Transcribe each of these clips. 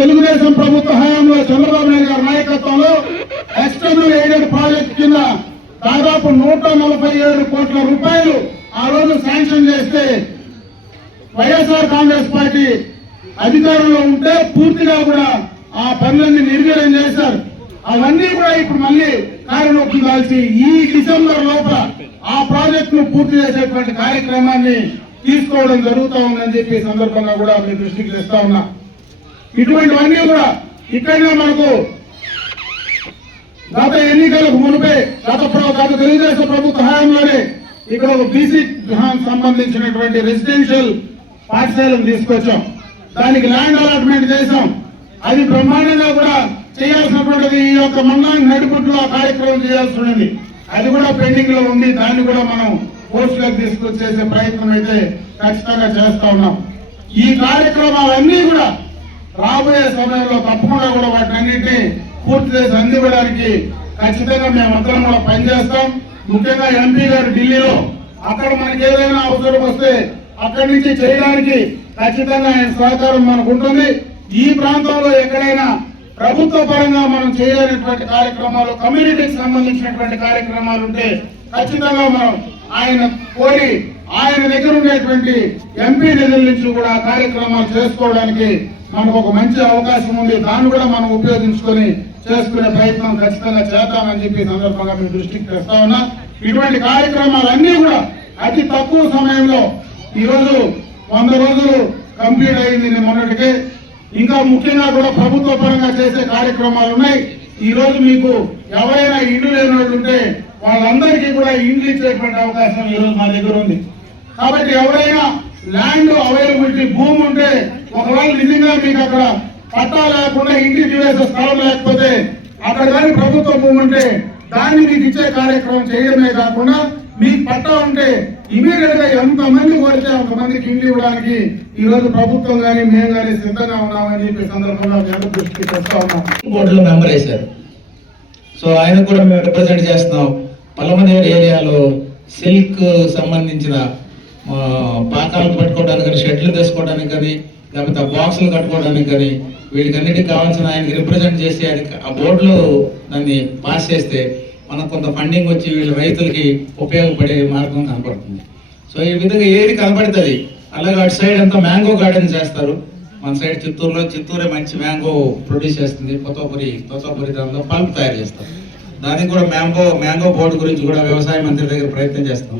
తెలుగుదేశం ప్రభుత్వ హయాంలో చంద్రబాబు నాయుడు గారి నాయకత్వంలో ఎక్స్టర్నల్ ఎయిడెడ్ ప్రాజెక్ట్ కింద దాదాపు నూట నలభై ఏడు కోట్ల రూపాయలు ఆ రోజు శాంక్షన్ చేస్తే వైఎస్ఆర్ కాంగ్రెస్ పార్టీ అధికారంలో ఉంటే పూర్తిగా కూడా ఆ పనులన్నీ నిర్వీర్యం చేశారు. అవన్నీ కూడా ఇప్పుడు మళ్ళీ కార్యరూపం దాల్చి ఈ డిసెంబర్ లోపల ఆ ప్రాజెక్ట్ను పూర్తి చేసేటువంటి కార్యక్రమాన్ని తీసుకోవడం జరుగుతూ ఉందని చెప్పి సందర్భంగా కూడా మీ దృష్టికి తెస్తా ఉన్నా. ఇటువంటివన్నీ కూడా ఇక్కడనే మనకు గత ఎన్నికలకు మునిపే గత గత తెలుగుదేశం ప్రభుత్వ హయాంలోనే ఇక్కడ ఒక బీసీ సంబంధించినటువంటి రెసిడెన్షియల్ పాఠశాలను తీసుకొచ్చాం. దానికి ల్యాండ్ అలాట్మెంట్ చేశాం. అది బ్రహ్మాండంగా కూడా చేయాల్సినటువంటిది ఈ యొక్క మండలానికి నడిపుట్లో ఆ కార్యక్రమం చేయాల్సి ఉన్నది అది కూడా పెండింగ్లో ఉంది. దాన్ని కూడా మనం పోస్టులకు తీసుకొచ్చేసే ప్రయత్నం అయితే ఖచ్చితంగా చేస్తా ఉన్నాం. ఈ కార్యక్రమాలన్నీ కూడా రాబోయే సమయంలో తప్పకుండా కూడా వాటి అన్నింటినీ పూర్తి చేసి అందివ్వడానికి ఖచ్చితంగా మేమందరం కూడా పనిచేస్తాం. ముఖ్యంగా ఎంపీ గారు ఢిల్లీలో. అక్కడ మనకి ఏదైనా అవసరం వస్తే అక్కడి నుంచి చేయడానికి ఖచ్చితంగా ఆయన సహకారం మనకు ఉంటుంది. ఈ ప్రాంతంలో ఎక్కడైనా ప్రభుత్వ పరంగా మనం చేయాలనేటువంటి కార్యక్రమాలు కమ్యూనిటీకి సంబంధించినటువంటి కార్యక్రమాలు ఉంటే ఖచ్చితంగా మనం ఆయన కోరి ఆయన దగ్గర ఉండేటువంటి ఎంపీ నిధుల నుంచి కూడా కార్యక్రమాలు చేసుకోవడానికి మనకు ఒక మంచి అవకాశం ఉంది. దాన్ని కూడా మనం ఉపయోగించుకొని చేసుకునే ప్రయత్నం ఖచ్చితంగా చేద్దామని చెప్పి సందర్భంగా మీ దృష్టికి తెస్తా ఉన్నా. ఇటువంటి కార్యక్రమాలన్నీ కూడా అతి తక్కువ సమయంలో ఈరోజు వంద రోజులు కంప్లీట్ అయింది నిన్న మొన్నటికే. ఇంకా ముఖ్యంగా కూడా ప్రభుత్వ పరంగా చేసే కార్యక్రమాలు ఉన్నాయి. ఈ రోజు మీకు ఎవరైనా ఇల్లు లేని వాళ్ళు ఉంటే వాళ్ళందరికీ కూడా ఇండ్లు ఇచ్చేటువంటి అవకాశం ఈ రోజు మా దగ్గర ఉంది. కాబట్టి ఎవరైనా ల్యాండ్ అవైలబిలిటీ భూమి ఉంటే ఒకవేళ నిజంగా మీకు అక్కడ పట్టా లేకుండా ఇంటికి వేసే స్థలం లేకపోతే అక్కడ కానీ ప్రభుత్వం ఉంటే దాన్ని మీకు ఇచ్చే కార్యక్రమం చేయడమే కాకుండా మీకు పట్టా ఉంటే ఇమీడియట్గా ఎంతమంది కోరితే అంతమందికి ఇంటి ఇవ్వడానికి ఈ రోజు ప్రభుత్వం కానీ మేము కానీ సిద్ధంగా ఉన్నామని చెప్పి సందర్భంగా మేము దృష్టికి తెస్తా ఉన్నాం. బోర్డులో మెంబర్ వేశారు సో ఆయన కూడా మేము రిప్రజెంట్ చేస్తున్నాం. పల్లమనేరు ఏరియాలో సిల్క్ సంబంధించిన పాకాలను పట్టుకోవడానికి కానీ షెడ్లు తీసుకోవడానికి కానీ లేకపోతే బాక్సులు కట్టుకోవడానికి కానీ వీటికన్నిటికి కావాల్సిన ఆయనకి రిప్రజెంట్ చేసి ఆయనకి ఆ బోర్డులో దాన్ని పాస్ చేస్తే మనకు కొంత ఫండింగ్ వచ్చి వీళ్ళ రైతులకి ఉపయోగపడే మార్గం కనపడుతుంది. సో ఈ విధంగా ఏది కనపడుతుంది? అలాగే అటు సైడ్ అంతా మ్యాంగో గార్డెన్ చేస్తారు. మన సైడ్ చిత్తూరులో చిత్తూరే మంచి మ్యాంగో ప్రొడ్యూస్ చేస్తుంది. కొత్తపూరి కొత్తపూరి దాంట్లో పల్ప్ తయారు చేస్తాం దానికి కూడా మ్యాంగో మ్యాంగో బోర్డు గురించి కూడా వ్యవసాయ మంత్రి దగ్గర ప్రయత్నం చేస్తాం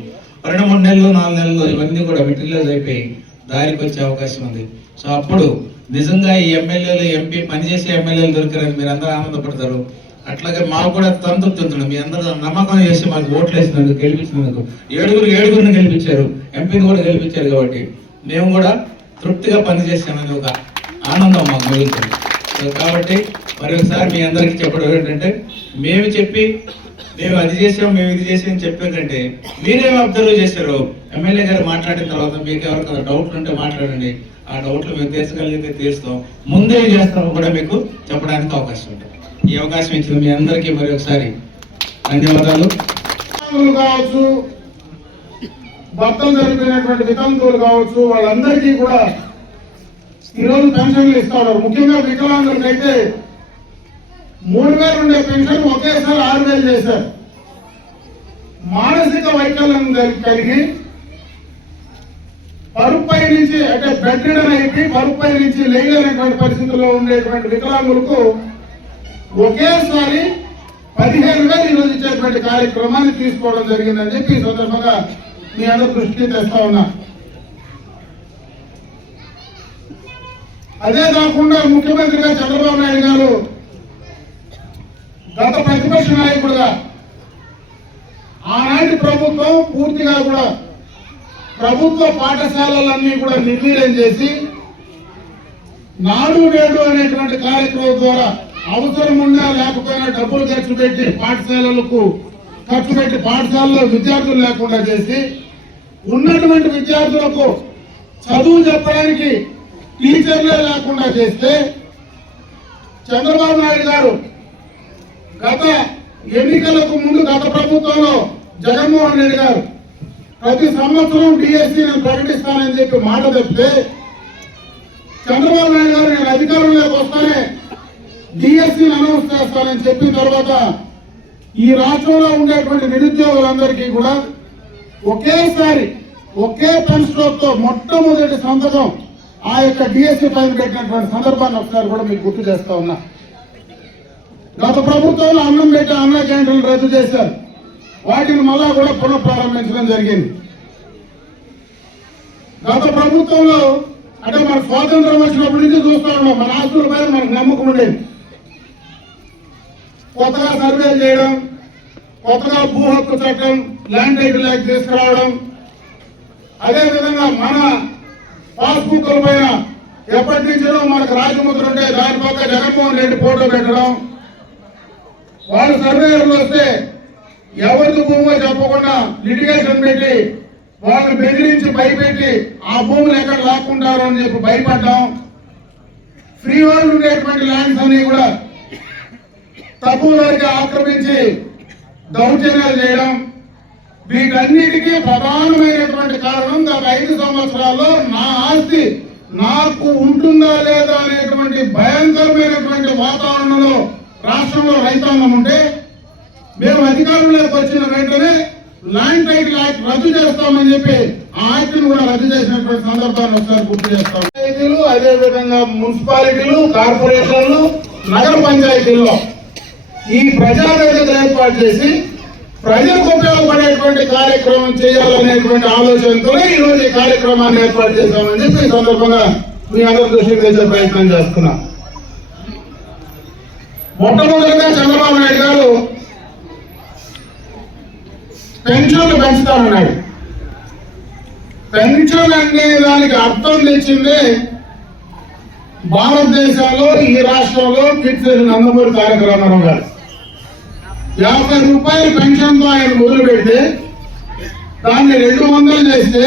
రెండు మూడు నెలలు నాలుగు నెలలు ఇవన్నీ కూడా మెటీరియల్స్ అయిపోయి దారికి వచ్చే అవకాశం ఉంది. సో అప్పుడు నిజంగా ఈ ఎమ్మెల్యేలు ఎంపీ పనిచేసే ఎమ్మెల్యేలు దొరికారని మీరు అందరూ ఆనందపడతారు. అట్లాగే మాకు కూడా సంతృప్తి ఉంటుంది మీ అందరూ నమ్మకం చేసి మాకు ఓట్లు వేసినందుకు గెలిపించినందుకు. ఏడుగురు ఏడుగురిని గెలిపించారు. ఎంపీని కూడా గెలిపించారు కాబట్టి మేము కూడా తృప్తిగా పనిచేసామని ఒక ఆనందం మాకు మిగులుతుంది. సో కాబట్టి మరి ఒకసారి మీ అందరికీ చెప్పడం ఏంటంటే మేము చెప్పి మేము అది చేసాం మేము ఇది చేసాం చెప్పే మీరేం అబ్జర్వ్ చేశారు? ఎమ్మెల్యే గారు మాట్లాడిన తర్వాత మీకు ఎవరికైనా డౌట్లు ఉంటే మాట్లాడండి. ఆ డౌట్లు మేము తీర్చగలిగితే తీరుస్తాం. ముందే చేస్తామో కూడా మీకు చెప్పడానికి అవకాశం ఉంటుంది. ఈ అవకాశం ఇచ్చిన మీ అందరికీ మరి ఒకసారి ధన్యవాదాలు. కావచ్చు భర్తలు జరిపినటువంటి వితంతువులు కావచ్చు వాళ్ళందరికీ కూడా ఈరోజు పెన్షన్లు ఇస్తా ఉన్నారు. ముఖ్యంగా వికలాంగులకైతే మూడు వేలు ఉండే పెన్షన్ ఒకేసారి ఆరు వేలు చేశారు. మానసిక వైకల్యం కలిగి పరుపై నుంచి అంటే బెడ్ అయిపోయి పరుపై నుంచి లేయలేనటువంటి పరిస్థితుల్లో ఉండేటువంటి వికలాంగులకు ఒకేసారి పదిహేను వేలు ఈరోజు ఇచ్చేటువంటి కార్యక్రమాన్ని తీసుకోవడం జరిగిందని చెప్పి ఈ సందర్భంగా మీ అందరి దృష్టికి తెస్తా ఉన్నా. అదే కాకుండా ముఖ్యమంత్రిగా చంద్రబాబు నాయుడు గారు గత ప్రతిపక్ష నాయకుడుగా ఆనాటి ప్రభుత్వం పూర్తిగా కూడా ప్రభుత్వ పాఠశాలలన్నీ కూడా నిర్వీర్యం చేసి నాడు నేడు అనేటువంటి కార్యక్రమం ద్వారా అవసరం ఉన్నా లేకపోయినా డబ్బులు ఖర్చు పెట్టి పాఠశాలలకు ఖర్చు పెట్టి పాఠశాలలో విద్యార్థులు లేకుండా చేసి ఉన్నటువంటి విద్యార్థులకు చదువు చెప్పడానికి టీచర్లే లేకుండా చేస్తే చంద్రబాబు నాయుడు గారు గత ఎన్నికలకు ముందు గత ప్రభుత్వంలో జగన్మోహన్ రెడ్డి గారు ప్రతి సంవత్సరం డిఎస్సి నేను ప్రకటిస్తానని చెప్పి మాట చెప్తే చంద్రబాబు నాయుడు గారు నేను అధికారంలోకి వస్తానే డిఎస్సీని అనౌన్స్ చేస్తానని చెప్పిన తర్వాత ఈ రాష్ట్రంలో ఉండేటువంటి నిరుద్యోగులందరికీ కూడా ఒకేసారి ఒకే పెన్ స్ట్రోక్తో మొట్టమొదటి సంతకం ఆ యొక్క డిఎస్సీ పైన పెట్టినటువంటి సందర్భాన్ని ఒకసారి కూడా మీకు గుర్తు చేస్తా ఉన్నా. గత ప్రభుత్వంలో అన్నం పెట్టి అన్న క్యాంటీన్లు రద్దు చేశారు. వాటిని మళ్ళా కూడా పునఃప్రారంభించడం జరిగింది. గత ప్రభుత్వంలో అంటే మన స్వాతంత్రం వచ్చినప్పటి నుంచి చూస్తా ఉన్నాం. మన ఆస్తుల పైన మనకు నమ్మకం ఉండేది. కొత్తగా సర్వేలు చేయడం కొత్తగా భూ హక్కు చట్టం ల్యాండ్ టైటిల్ యాక్ట్ తీసుకురావడం అదేవిధంగా మన పాస్బుక్ల పైన ఎప్పటి నుంచో మనకు రాజముద్ర ఉంటే దాని పక్క జగన్మోహన్ రెడ్డి ఫోటో పెట్టడం వాళ్ళు సర్వేయర్లు వస్తే ఎవరికి భూమో చెప్పకుండా లిటిగేషన్ పెట్టి వాళ్ళని బెదిరించి భయపెట్టి ఆ భూములు ఎక్కడ లాక్కుంటారు అని చెప్పి భయపడ్డాం. ఫ్రీ వాళ్ళు ఉండేటువంటి ల్యాండ్స్ అన్ని కూడా తక్కువ ధరకి ఆక్రమించి దౌర్జన్యాలు చేయడం. వీటన్నిటికీ ప్రధానమైనటువంటి కారణం గత ఐదు సంవత్సరాల్లో నా ఆస్తి నాకు ఉంటుందా లేదా అనేటువంటి భయంకరమైనటువంటి వాతావరణంలో రాష్ట్రంలో రైతాంగం ఉంటే మేము అధికారంలోకి వచ్చిన వెంటనే ల్యాండ్ టైటిల్ యాక్ట్ రద్దు చేస్తామని చెప్పి ఆ యాక్ట్ కూడా రద్దు చేసినటువంటి సందర్భాన్ని ఒకసారి గుర్తు చేస్తాం. పంచాయతీలు అదే విధంగా మున్సిపాలిటీలు కార్పొరేషన్లు నగర పంచాయతీల్లో ఈ ప్రజావేదికలు ఏర్పాటు చేసి ప్రజలకు ఉపయోగపడేటువంటి కార్యక్రమం చేయాలనేటువంటి ఆలోచనతో ఈ రోజు ఈ కార్యక్రమాన్ని ఏర్పాటు చేశామని చెప్పి ఈ సందర్భంగా మీ అందరి దృష్టికి తెచ్చే ప్రయత్నం చేస్తున్నాం. మొట్టమొదటిగా చంద్రబాబు నాయుడు గారు పెన్షన్లు పెంచుతామన్నాడు పెన్షన్ అనే దానికి అర్థం తెచ్చింది భారతదేశంలో ఈ రాష్ట్రంలో కిట్స్ నందమూరి తారక రామారావు గారు. యాభై రూపాయలు పెన్షన్తో ఆయన మొదలు పెడితే దాన్ని రెండు వందలు చేస్తే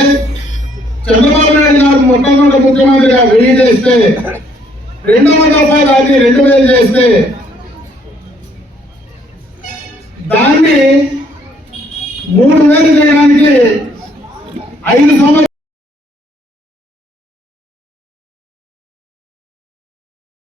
చంద్రబాబు నాయుడు గారు మొట్టమొదటి ముఖ్యమంత్రిగా వెయ్యి చేస్తే రెండు వందల రూపాయలు అది రెండు వేలు చేస్తే దాన్ని మూడు వేలు చేయడానికి ఐదు సంవత్సరాలు